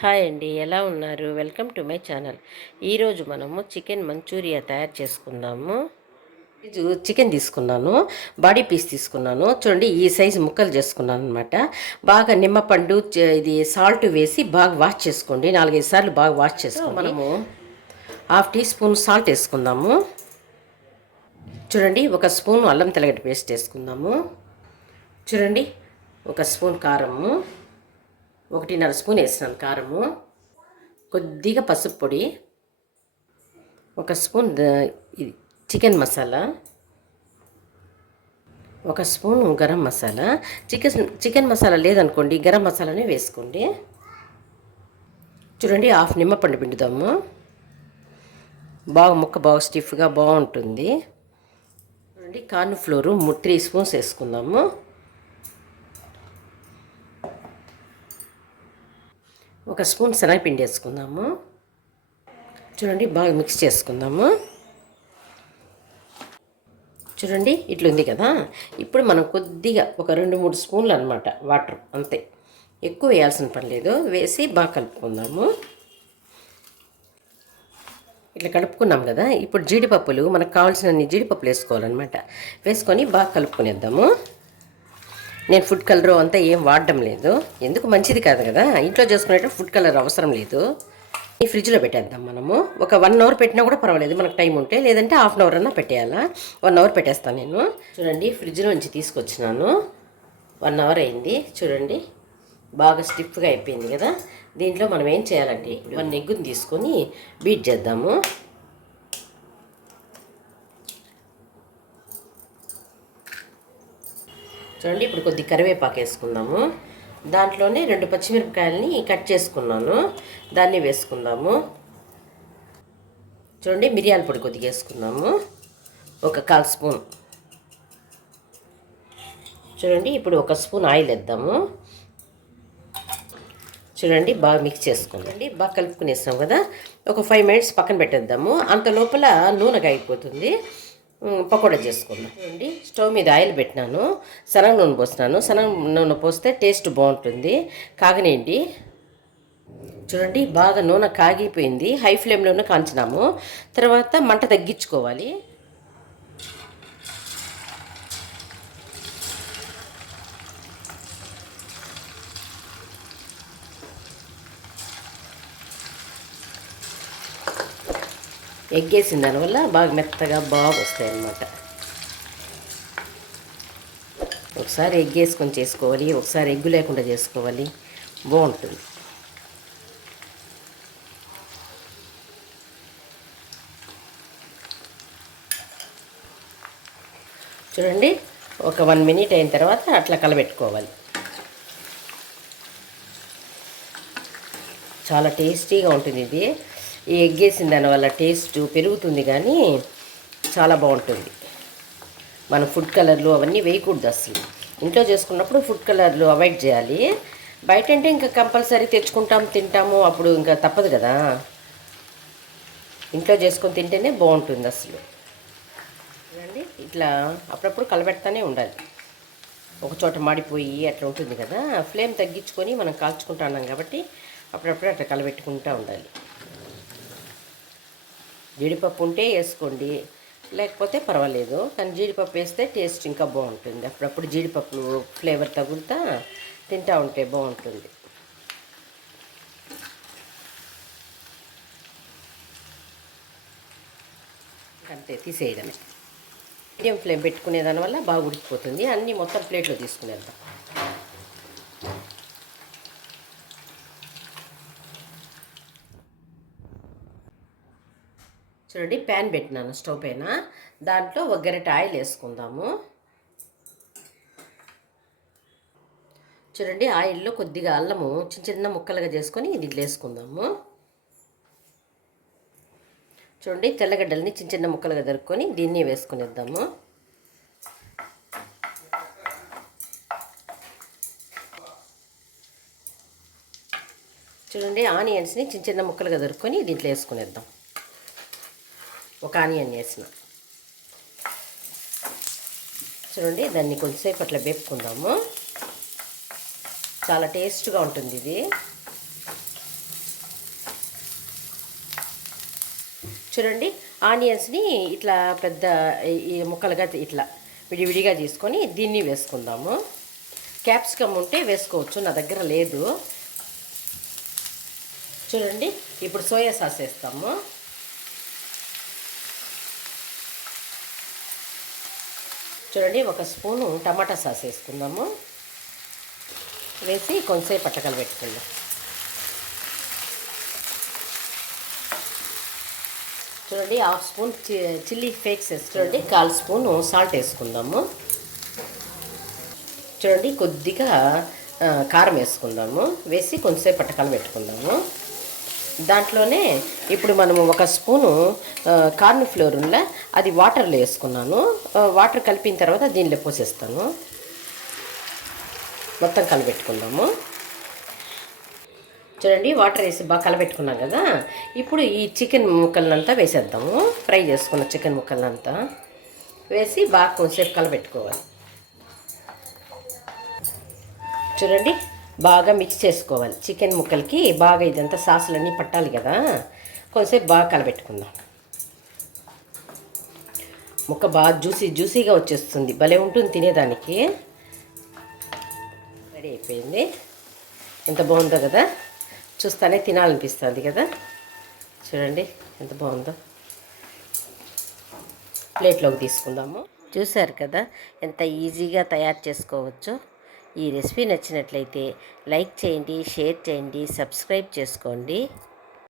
Hi అండి, ఎలా ఉన్నారు? Welcome to my channel. ఈరోజు మనము చికెన్ మంచూరియా తయారు చేసుకుందాము. చికెన్ తీసుకున్నాను, బాడీ పీస్ తీసుకున్నాను. చూడండి, ఈ సైజు ముక్కలు చేసుకున్నాను అనమాట. బాగా నిమ్మపండు ఇది సాల్ట్ వేసి బాగా వాష్ చేసుకోండి. 4-5 సార్లు బాగా వాష్ చేసుకోండి. మనము హాఫ్ టీ స్పూన్ సాల్ట్ వేసుకుందాము. చూడండి, ఒక స్పూన్ అల్లం తెల్లగడ్డ పేస్ట్ వేసుకుందాము. చూడండి, ఒక స్పూన్ కారము, 1.5 స్పూన్ వేసినాను కారము. కొద్దిగా పసుపు పొడి, ఒక స్పూన్ ఇది చికెన్ మసాలా, ఒక స్పూన్ గరం మసాలా. చికెన్ మసాలా లేదనుకోండి, గరం మసాలానే వేసుకోండి. చూడండి, హాఫ్ నిమ్మపండు పిండుదాము. ముక్క బాగా స్టిఫ్గా బాగుంటుంది. చూడండి, కార్న్ ఫ్లోరు 3 స్పూన్స్ వేసుకుందాము. ఒక స్పూన్ శనగపిండి వేసుకుందాము. చూడండి, బాగా మిక్స్ చేసుకుందాము. చూడండి, ఇట్లుంది కదా. ఇప్పుడు మనం కొద్దిగా ఒక 2-3 స్పూన్లు అనమాట వాటర్, అంతే, ఎక్కువ వేయాల్సిన పని లేదు. వేసి బాగా కలుపుకుందాము. ఇట్లా కలుపుకున్నాం కదా. ఇప్పుడు జీడిపప్పులు, మనకు కావాల్సినన్ని జీడిపప్పులు వేసుకోవాలన్నమాట. వేసుకొని బాగా కలుపుకునేద్దాము. నేను ఫుడ్ కలర్ అంతా ఏం వాడడం లేదు, ఎందుకు, మంచిది కాదు కదా. ఇంట్లో చేసుకునేటప్పుడు ఫుడ్ కలర్ అవసరం లేదు. ఈ ఫ్రిడ్జ్లో పెట్టేద్దాం. మనము ఒక 1 అవర్ పెట్టినా కూడా పర్వాలేదు, మనకు టైం ఉంటే. లేదంటే హాఫ్ అన్ అవర్ అన్నా పెట్టేయాలా. 1 అవర్ పెట్టేస్తాను నేను. చూడండి, ఫ్రిడ్జ్లో నుంచి తీసుకొచ్చినాను. 1 అవర్ అయింది. చూడండి, బాగా స్టిఫ్గా అయిపోయింది కదా. దీంట్లో మనం ఏం చేయాలంటే 1 ఎగ్గుని తీసుకొని బీట్ చేద్దాము. చూడండి, ఇప్పుడు కొద్ది కరివేపాకు వేసుకుందాము. దాంట్లోనే 2 పచ్చిమిరపకాయలని కట్ చేసుకున్నాను, దాన్ని వేసుకుందాము. చూడండి, మిరియాల పొడి కొద్దిగా వేసుకుందాము, ఒక 1/4 స్పూన్. చూడండి, ఇప్పుడు 1 స్పూన్ ఆయిల్ వేద్దాము. చూడండి, బాగా మిక్స్ చేసుకోండి. బాగా కలుపుకునేస్తాం కదా. ఒక 5 మినిట్స్ పక్కన పెట్టేద్దాము. అంత లోపల నూనె కాగిపోతుంది. పకోడా చేసుకుందాం. చూడండి, స్టవ్ మీద ఆయిల్ పెట్టినాను, శనగ నూనె పోసినాను. శనగ నూనె పోస్తే టేస్ట్ బాగుంటుంది. కాగనేయండి. చూడండి, బాగా నూనె కాగిపోయింది. హై ఫ్లేమ్లోనే కాంచినాము. తర్వాత మంట తగ్గించుకోవాలి. ఎగ్ వేసిన దానివల్ల బాగా మెత్తగా బాగా వస్తాయి అన్నమాట. ఒకసారి ఎగ్ వేసుకొని చేసుకోవాలి, ఒకసారి ఎగ్గు లేకుండా చేసుకోవాలి, బాగుంటుంది. చూడండి, ఒక 1 మినిట్ అయిన తర్వాత అట్లా కలబెట్టుకోవాలి. చాలా టేస్టీగా ఉంటుంది ఇది. ఈ ఎగ్ వేసిన దానివల్ల టేస్ట్ పెరుగుతుంది, కానీ చాలా బాగుంటుంది. మనం ఫుడ్ కలర్లు అవన్నీ వేయకూడదు అసలు. ఇంట్లో చేసుకున్నప్పుడు ఫుడ్ కలర్లు అవాయిడ్ చేయాలి. బయట అంటే ఇంకా కంపల్సరీ తెచ్చుకుంటాం, తింటాము, అప్పుడు ఇంకా తప్పదు కదా. ఇంట్లో చేసుకొని తింటేనే బాగుంటుంది అసలు. చూడండి, ఇట్లా అప్పుడప్పుడు కలబెడతానే ఉండాలి. ఒక చోట మాడిపోయి అట్లా ఉంటుంది కదా. ఫ్లేమ్ తగ్గించుకొని మనం కాల్చుకుంటున్నాం కాబట్టి అప్పుడప్పుడు అట్లా కలబెట్టుకుంటూ ఉండాలి. జీడిపప్పు ఉంటే వేసుకోండి, లేకపోతే పర్వాలేదు. కానీ జీడిపప్పు వేస్తే టేస్ట్ ఇంకా బాగుంటుంది. అప్పుడప్పుడు జీడిపప్పు ఫ్లేవర్ తగులుతా తింటూ ఉంటే బాగుంటుంది. అంతే, తీసేయడమే. మీడియం ఫ్లేమ్ పెట్టుకునే దానివల్ల బాగా ఉడికిపోతుంది. అన్నీ మొత్తం ప్లేట్లో తీసుకునేద్దాం. చూడండి, ప్యాన్ పెట్టినాను స్టవ్ పైన. దాంట్లో 1 గరిటె ఆయిల్ వేసుకుందాము. చూడండి, ఆయిల్లో కొద్దిగా అల్లము చిన్న చిన్న ముక్కలుగా చేసుకొని దీంట్లో వేసుకుందాము. చూడండి, తెల్లగడ్డల్ని చిన్న చిన్న ముక్కలుగా దొరుకుని దీన్ని వేసుకునేద్దాము. చూడండి, ఆనియన్స్ని చిన్న చిన్న ముక్కలుగా దొరుకుని దీంట్లో వేసుకునేద్దాం. ఒక ఆనియన్ వేసిన. చూడండి, దాన్ని కొంచెంసేపు అట్లా వేపుకుందాము. చాలా టేస్ట్గా ఉంటుంది ఇది. చూడండి, ఆనియన్స్ని ఇట్లా పెద్ద ఈ ముక్కలుగా ఇట్లా విడివిడిగా తీసుకొని దీన్ని వేసుకుందాము. క్యాప్సికమ్ ఉంటే వేసుకోవచ్చు, నా దగ్గర లేదు. చూడండి, ఇప్పుడు సోయా సాస్ వేస్తాము. చూడండి, ఒక స్పూను టమాటా సాస్ వేసుకుందాము. వేసి కొంచెంసేపు పట్టకలు పెట్టుకుందాం. చూడండి, హాఫ్ స్పూన్ చిల్లీ ఫ్లేక్స్ వేసి, చూడండి 1/4 స్పూను సాల్ట్ వేసుకుందాము. చూడండి, కొద్దిగా కారం వేసుకుందాము. వేసి కొంచెంసేపు పట్టకాలు పెట్టుకుందాము. దాంట్లోనే ఇప్పుడు మనము 1 స్పూను కార్న్ ఫ్లోర్ ఉందా, అది వాటర్లో వేసుకున్నాను. వాటర్ కలిపిన తర్వాత దీనిలో పోసేస్తాను. మొత్తం కలబెట్టుకుందాము. చూడండి, వాటర్ వేసి బాగా కలబెట్టుకున్నాం కదా. ఇప్పుడు ఈ చికెన్ ముక్కలనంతా వేసేద్దాము. ఫ్రై చేసుకున్న చికెన్ ముక్కలనంతా వేసి బాగా కొంచెంసేపు కలబెట్టుకోవాలి. చూడండి, బాగా మిక్స్ చేసుకోవాలి. చికెన్ ముక్కలకి బాగా ఇదంతా సాసులన్నీ పట్టాలి కదా. కొంచెంసేపు బాగా కలబెట్టుకుందాం. ముక్క బాగా జ్యూసీగా వచ్చేస్తుంది, భలే ఉంటుంది తినేదానికి. రెడీ అయిపోయింది. ఎంత బాగుందో కదా, చూస్తానే తినాలనిపిస్తుంది కదా. చూడండి ఎంత బాగుందో. ప్లేట్లోకి తీసుకుందాము. చూశారు కదా ఎంత ఈజీగా తయారు చేసుకోవచ్చో. ఈ రెసిపీ నచ్చినట్లయితే లైక్ చేయండి, షేర్ చేయండి, సబ్స్క్రైబ్ చేసుకోండి.